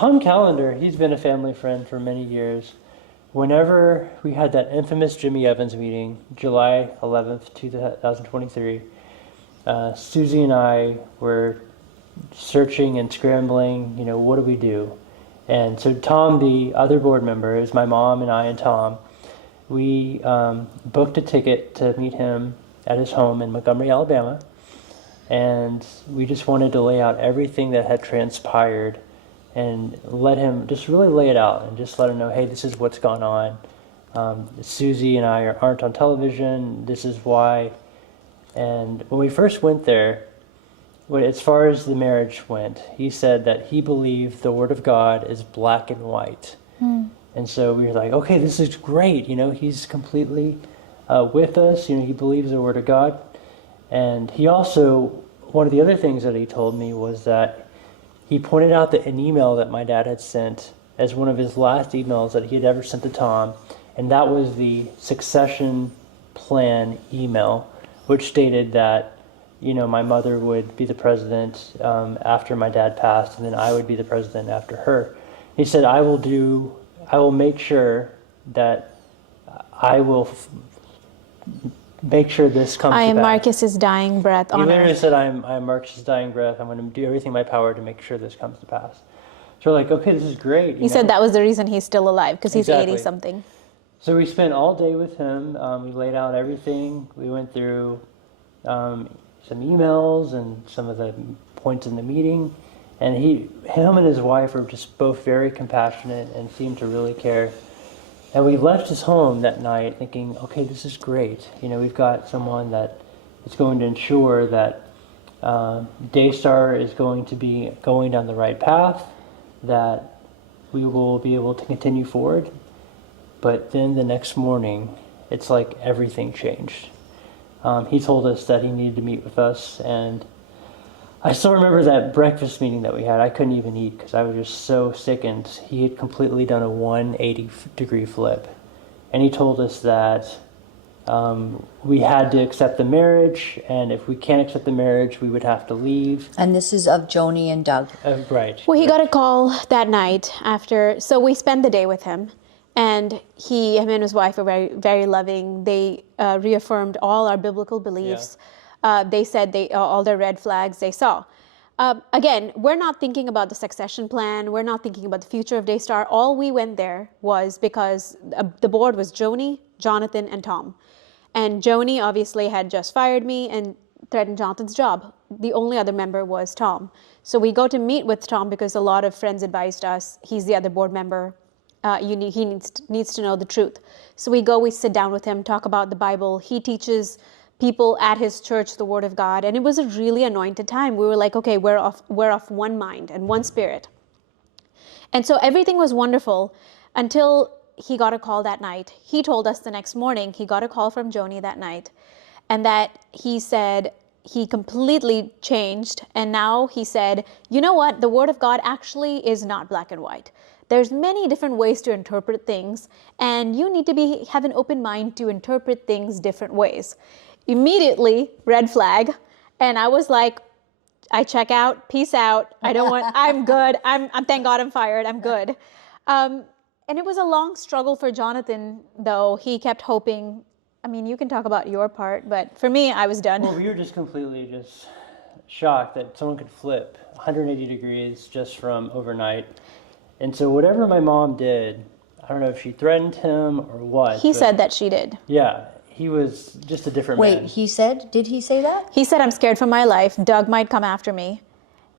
Tom Callender, he's been a family friend for many years. Whenever we had that infamous Jimmy Evans meeting, July 11th, 2023, Suzy and I were searching and scrambling, what do we do? And so Tom, the other board member, is my mom and I and Tom. We booked a ticket to meet him at his home in Montgomery, Alabama. And we just wanted to lay out everything that had transpired and let him just really lay it out and just let him know, hey, this is what's gone on. Suzy and I aren't on television. This is why. And when we first went there, as far as the marriage went, he said that he believed the Word of God is black and white. And so we were like, okay, this is great. He's completely with us. He believes the Word of God. And he also, one of the other things that he told me was that he pointed out that an email that my dad had sent as one of his last emails that he had ever sent to Tom, and that was the succession plan email, which stated that, my mother would be the president after my dad passed, and then I would be the president after her. He said, I will make sure that I will make sure this comes to pass. I am Marcus's dying breath on earth. He literally said, I am Marcus's dying breath. I'm going to do everything in my power to make sure this comes to pass. So we're like, okay, this is great. He said that was the reason he's still alive, because he's Exactly. 80-something. So we spent all day with him. We laid out everything. We went through some emails and some of the points in the meeting. And him and his wife were just both very compassionate and seemed to really care. And we left his home that night thinking, okay, this is great. We've got someone that is going to ensure that Daystar is going to be going down the right path, that we will be able to continue forward. But then the next morning, it's like everything changed. He told us that he needed to meet with us, and I still remember that breakfast meeting that we had. I couldn't even eat because I was just so sickened. He had completely done a 180-degree flip. And he told us that we had to accept the marriage, and if we can't accept the marriage, we would have to leave. And this is of Joni and Doug. Right. Well, he got a call that night after, so we spent the day with him. And him and his wife were very, very loving. They reaffirmed all our biblical beliefs. Yeah. They said all their red flags they saw. Again, we're not thinking about the succession plan. We're not thinking about the future of Daystar. All we went there was because the board was Joni, Jonathan, and Tom. And Joni obviously had just fired me and threatened Jonathan's job. The only other member was Tom. So we go to meet with Tom because a lot of friends advised us, he's the other board member. He needs to know the truth. So we sit down with him, talk about the Bible. He teaches people at his church the Word of God, and it was a really anointed time. We were like, okay, we're off one mind and one spirit. And so everything was wonderful until he got a call that night. He told us the next morning he got a call from Joni that night, and that he said he completely changed, and now he said, you know what, the Word of God actually is not black and white. There's many different ways to interpret things, and you need to have an open mind to interpret things different ways. Immediately, red flag, and I was like, I check out, peace out. I'm good. Thank God I'm fired. I'm good. And it was a long struggle for Jonathan, though. He kept hoping. I mean, you can talk about your part, but for me, I was done. Well, we were just completely shocked that someone could flip 180 degrees just from overnight. And so whatever my mom did, I don't know if she threatened him or what. He said that she did. Yeah, he was just a different man. Wait, did he say that? He said, I'm scared for my life. Doug might come after me.